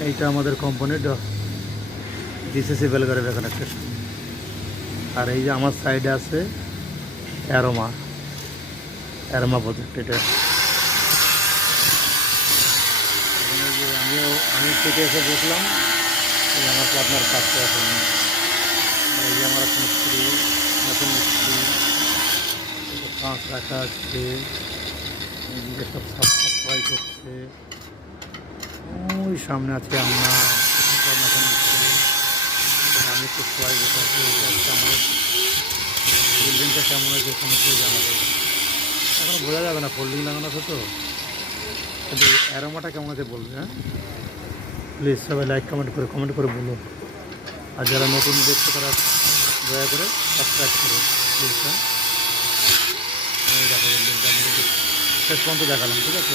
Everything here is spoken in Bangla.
এইটা আমাদের কোম্পানির ডিসিসি বেলগারের এখানে একটা। আর এই যে আমার সাইডে আছে অ্যারোমা অ্যারোমা প্রজেক্ট। এটা এখানে যে আমি থেকে এসে বসলাম, এই আমার পার্টনার কাজটা এখন। আর এই যে আমার এক মিস্ত্রি, নতুন মিস্ত্রি, কাঁচ রাখা আছে, এইদিকে সব সাফ সাফাই করছে। ওই সামনে আছে আমরা নতুন মিস্ত্রি। আমি একটু সবাই বসে আছি। আমাদের বিল্ডিংটা কেমন হয়েছে সমস্ত জানাবো। এখন বোঝা যাবে না, ফোল্ডিং লাগানো আছে তো, কিন্তু অ্যারোমাটা কেমন আছে বলবে। হ্যাঁ, প্লিজ সবাই লাইক কমেন্ট করে বলুন। আর যারা নতুন দেখছে তারা দয়া করে সাবস্ক্রাইব করো প্লিজ। হ্যাঁ, আমি দেখো বিল্ডিংটা আমি শেষ পর্যন্ত দেখালাম, ঠিক আছে।